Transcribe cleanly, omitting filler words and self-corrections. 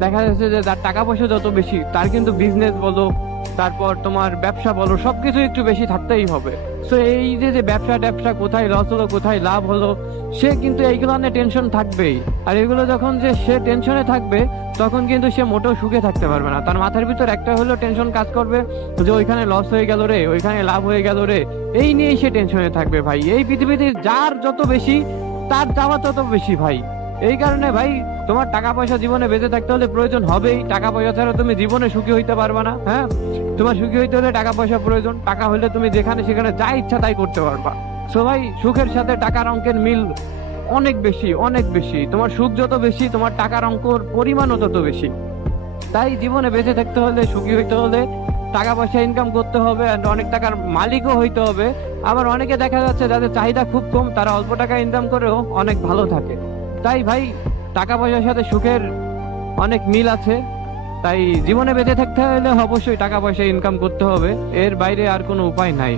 দেখা যাচ্ছে যে যার টাকা পয়সা যত বেশি তার কিন্তু বিজনেস বলো, তারপর তোমার ব্যবসা বলো, সবকিছু একটু বেশি থাকতেই হবে। তো এই যে যে ব্যবসা ট্যাবসা কোথায় লস হলো কোথায় লাভ হলো, সে কিন্তু এইগুলো নিয়ে টেনশন থাকবেই। আর এগুলো যখন যে সে টেনশনে থাকবে, তখন কিন্তু সে মোটেও সুখে থাকতে পারবে না। তার মাথার ভিতর একটা হলেও টেনশন কাজ করবে যে ওইখানে লস হয়ে গেল রে, ওইখানে লাভ হয়ে গেল রে, এই নিয়েই সে টেনশনে থাকবে ভাই। এই পৃথিবীতে যার যত বেশি তার চাওয়া তত বেশি ভাই। এই কারণে ভাই, তোমার টাকা পয়সা জীবনে বেঁচে থাকতে হলে প্রয়োজন হবেই। টাকা পয়সা ছাড়া তুমি জীবনে সুখী হইতে পারবে না। হ্যাঁ, তোমার সুখী হইতে হলে টাকা পয়সা প্রয়োজন। টাকা হলে তুমি যেখানে সেখানে যা ইচ্ছা তাই করতে পারবা। সো ভাই, সুখের সাথে টাকার অঙ্কের মিল অনেক বেশি, অনেক বেশি। তোমার সুখ যত বেশি, তোমার টাকার অঙ্কর পরিমাণও তত বেশি। তাই জীবনে বেঁচে থাকতে হলে, সুখী হইতে হলে টাকা পয়সা ইনকাম করতে হবে, and অনেক টাকার মালিকও হইতে হবে। আবার অনেকে দেখা যাচ্ছে যাদের চাহিদা খুব কম, তারা অল্প টাকা ইনকাম করেও অনেক ভালো থাকে। তাই ভাই, টাকা পয়সার সাথে সুখের অনেক মিল আছে। তাই জীবনে বেঁচে থাকতে হলে অবশ্যই টাকা পয়সা ইনকাম করতে হবে, এর বাইরে আর কোনো উপায় নাই।